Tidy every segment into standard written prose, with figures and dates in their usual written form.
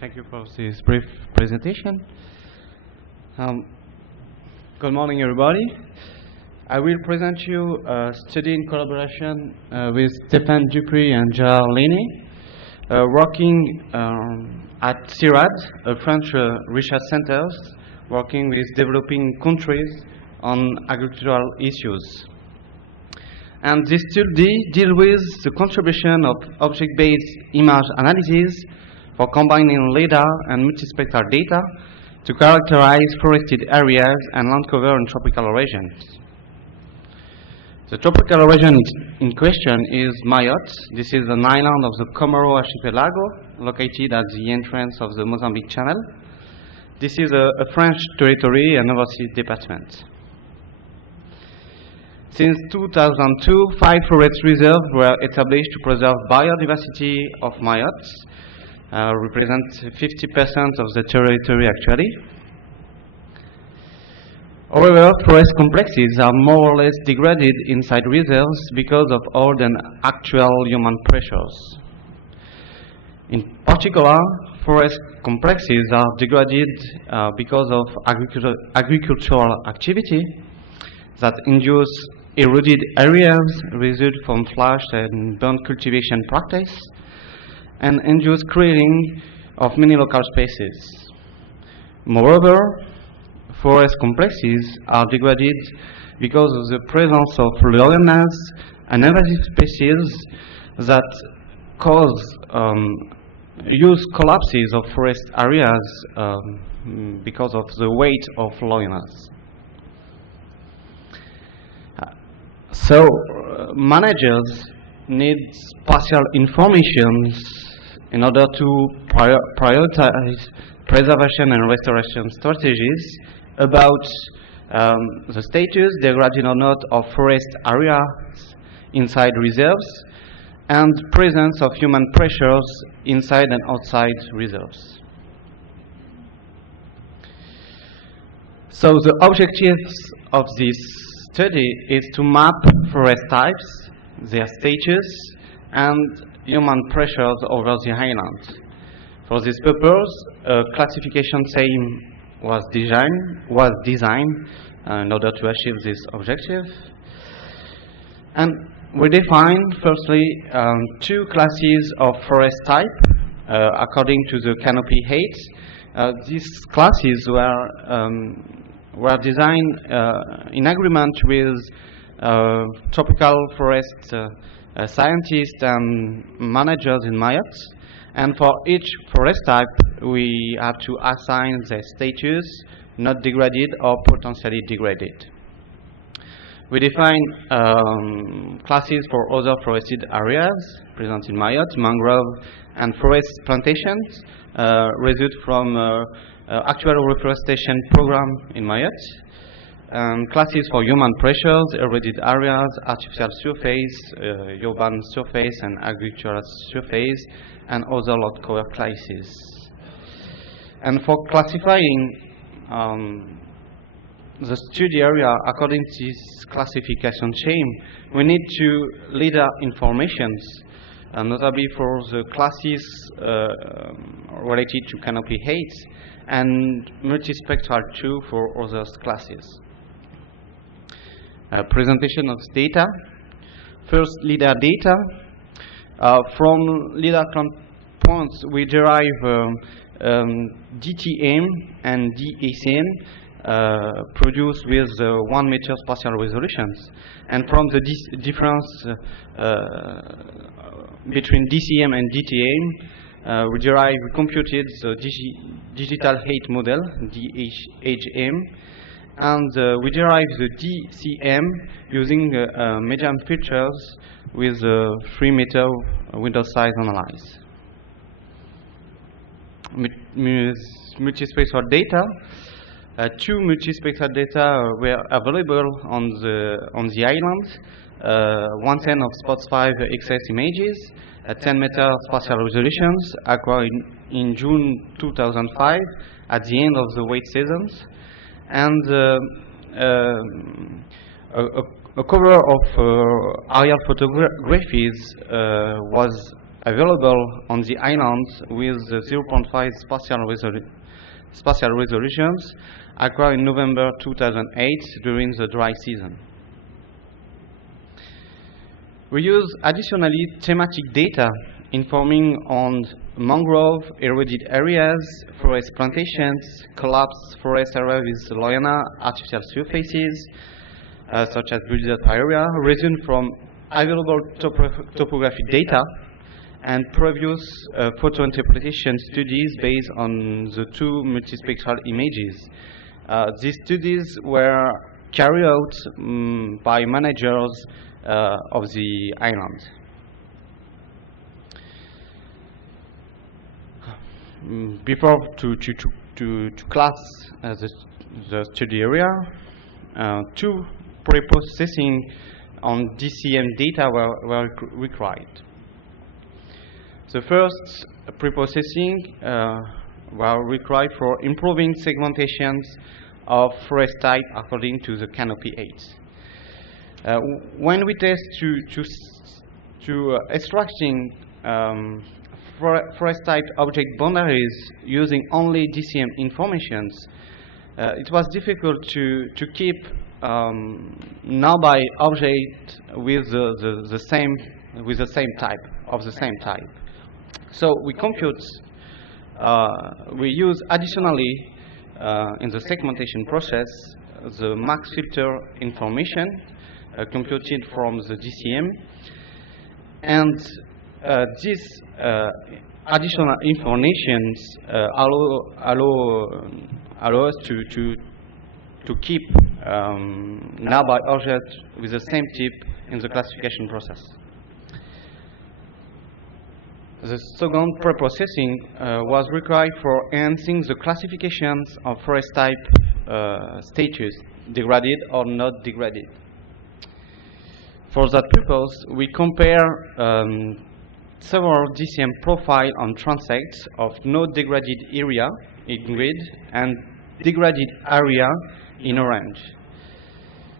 Thank you for this brief presentation. Good morning, everybody. I will present you a study in collaboration with Stéphane Dupuy and Lainé, working at CIRAD, a French research center working with developing countries on agricultural issues. And this study deals with the contribution of object-based image analysis for combining LiDAR and multispectral data to characterize forested areas and land cover in tropical regions. The tropical region in question is Mayotte. This is an island of the Comoro archipelago, located at the entrance of the Mozambique Channel. This is a French territory and overseas department. Since 2002, 5 forest reserves were established to preserve biodiversity of Mayotte, represent 50% of the territory actually. However, forest complexes are more or less degraded inside reserves because of old and actual human pressures. In particular, forest complexes are degraded because of agricultural activity that induce eroded areas result from flash and burn cultivation practice and induce clearing of many local spaces. Moreover, forest complexes are degraded because of the presence of lianas and invasive species that cause huge collapses of forest areas because of the weight of lianas. So, managers need spatial information in order to prioritize preservation and restoration strategies about the status, degraded or not, of forest areas inside reserves and presence of human pressures inside and outside reserves. So the objectives of this study is to map forest types, their status, and human pressures over the island. For this purpose, a classification scheme was designed in order to achieve this objective. And we defined, firstly, 2 classes of forest type according to the canopy height. These classes were designed in agreement with tropical forest scientists and managers in Mayotte, and for each forest type we have to assign the status not degraded or potentially degraded. We define classes for other forested areas present in Mayotte, mangrove and forest plantations result from actual reforestation program in Mayotte. Classes for human pressures, eroded areas, artificial surface, urban surface and agricultural surface, and other land cover classes. And for classifying the study area according to this classification scheme, we need to LiDAR information, notably for the classes related to canopy height, and multispectral too for other classes. Presentation of data. First, LiDAR data. From LiDAR points, we derive DTM and DACM produced with 1 meter spatial resolutions. And from the difference between DCM and DTM, we computed the digital height model, DHM, and we derive the DCM using medium features with 3 meter window size analyze. Multispectral data. 2 multispectral data were available on the island. 110 of SPOTS 5 XS images, 10 meter spatial resolutions acquired in June 2005 at the end of the wet seasons, and a cover of aerial photographies was available on the islands with 0.5 spatial resolutions acquired in November 2008 during the dry season. We use additionally thematic data informing on mangrove eroded areas, forest plantations, collapsed forest areas with Lainé artificial surfaces, such as built-up area, reasoned from available topographic data and previous photo interpretation studies based on the two multispectral images. These studies were carried out by managers of the island. Before to class the study area, two pre-processing on DCM data were required. The first pre-processing were required for improving segmentations of forest type according to the canopy 8. When we test to extracting forest type object boundaries using only DCM informations, it was difficult to keep nearby object with the same type. So we compute. We use additionally in the segmentation process the max filter information computed from the DCM, and this additional information allow us to keep nearby objects with the same type in the classification process. The second pre-processing was required for enhancing the classifications of forest type status, degraded or not degraded. For that purpose, we compare several DCM profiles on transects of not degraded area in grid and degraded area in orange.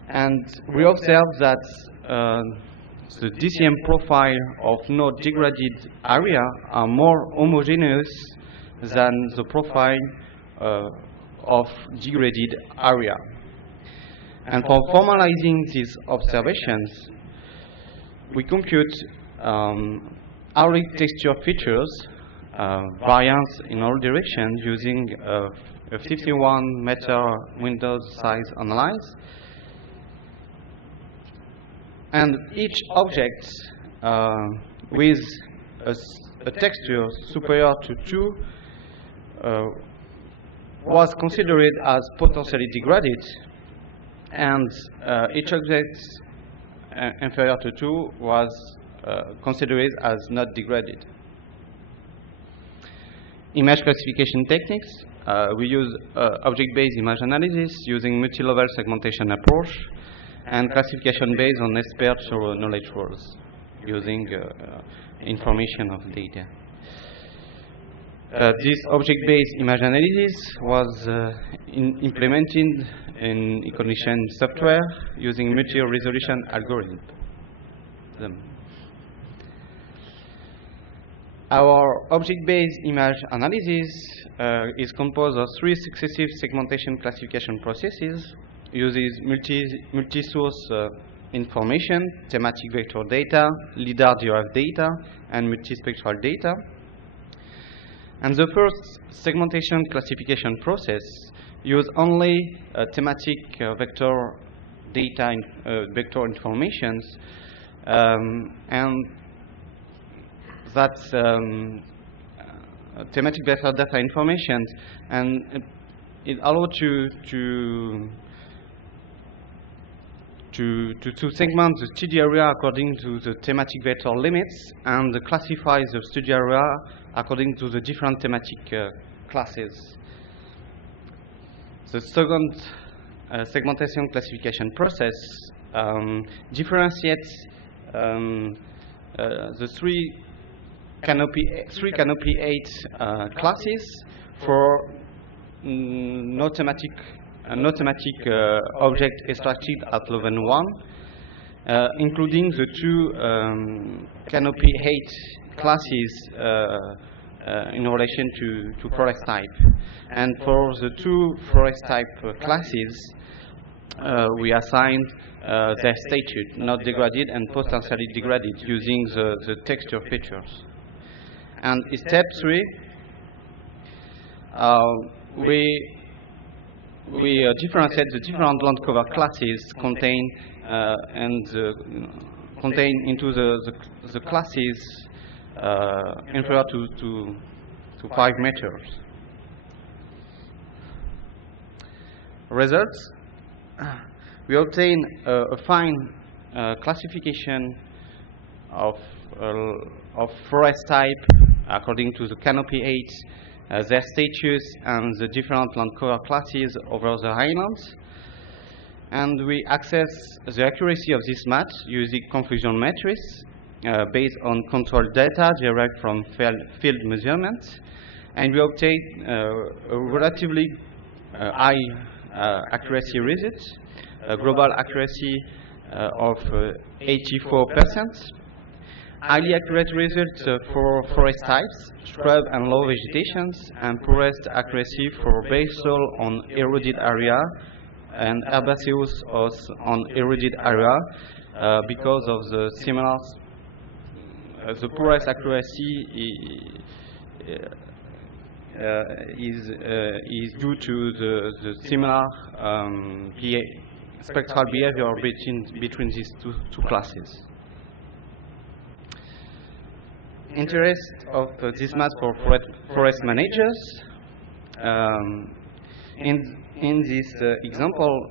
And we observe that the DCM profile of not degraded area are more homogeneous than the profile of degraded area. And for formalizing these observations, we compute auric texture features, variance in all directions using a 51 meter window size analyze. And each object with a texture superior to 2 was considered as potentially degraded, and each object inferior to 2 was considered as not degraded. Image classification techniques. We use object-based image analysis using multi-level segmentation approach and classification based on expert or knowledge roles using information of data. This object-based image analysis was implemented in Geo-information software using multi-resolution algorithm. Our object-based image analysis is composed of 3 successive segmentation classification processes, uses multi-source information, thematic vector data, LiDAR DRF data, and multispectral data. And the first segmentation classification process uses only thematic vector data, vector informations, and that's thematic vector data information, and it allows to segment the study area according to the thematic vector limits and classify the study area according to the different thematic classes. The second segmentation classification process differentiates the three canopy 8 classes for no thematic object extracted at level 1, including the two canopy 8 classes in relation to forest type. And for the two forest type classes, we assigned their status, not degraded and potentially degraded, using the texture features. And in step 3, we differentiate the different land cover classes contained into the classes inferior to 5 meters. Results: we obtain a fine classification of forest type according to the canopy 8, their status, and the different land cover classes over the islands. And we access the accuracy of this match using confusion matrix based on control data derived from field measurements. And we obtain a relatively high accuracy result, a global accuracy of 84%. Highly accurate results for forest types, shrub and low vegetations, and poorest accuracy for basal on eroded area and herbaceous on eroded area because of the similar. The poorest accuracy is due to the similar spectral behavior between these two classes. Interest of this math for forest managers. In this example,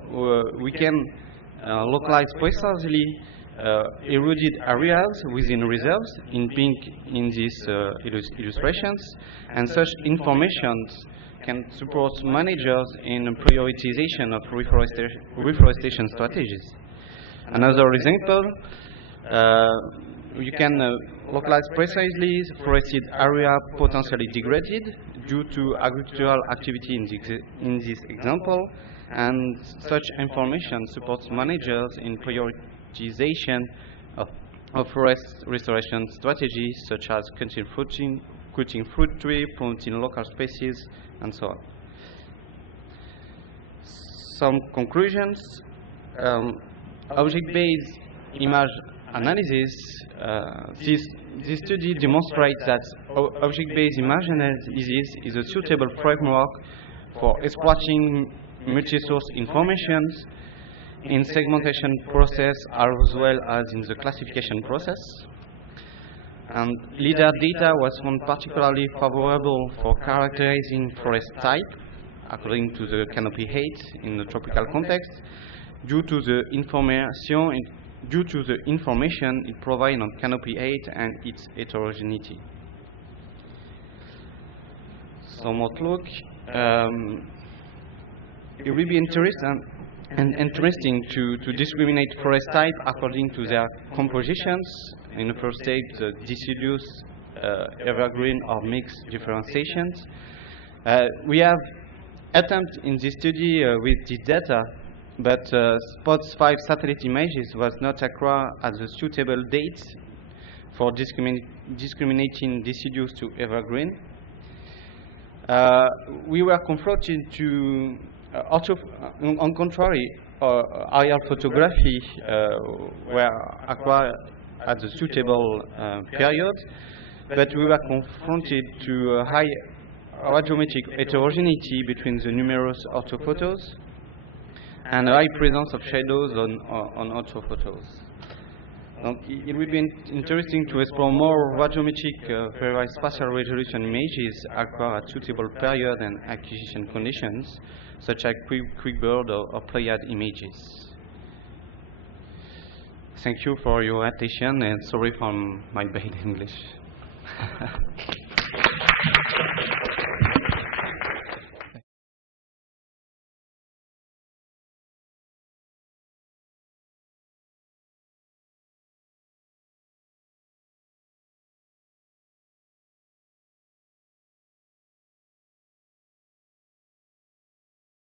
we can localize precisely eroded areas within reserves, in pink in these illustrations, and such information can support managers in prioritization of reforestation strategies. Another example, you can localize precisely the forested area potentially degraded due to agricultural activity in this example, and such information supports managers in prioritization of forest restoration strategies such as cutting fruit tree, planting local species, and so on. Some conclusions. Object-based image analysis. This study demonstrates that object-based image analysis is a suitable framework for exploiting multi-source information in segmentation process as well as in the classification process. And LiDAR data was found particularly favorable for characterizing forest type according to the canopy 8 in the tropical context due to the information it provides on canopy 8 and its heterogeneity. Some outlook. It will be interesting to discriminate forest type according to their compositions. In the first step, the deciduous, evergreen, or mixed differentiations. We have attempted in this study with this data, but SPOTS 5 satellite images was not acquired as a suitable date for discriminating deciduous to evergreen. We were confronted to, on contrary, aerial photography were acquired at a suitable period, but we were confronted to a high radiometric heterogeneity between the numerous orthophotos and a high presence of shadows on orthophotos. It will be interesting to explore more radiometric very spatial resolution images acquired at suitable period and acquisition conditions, such as quickbird or Pleiad images. Thank you for your attention, and sorry for my bad English.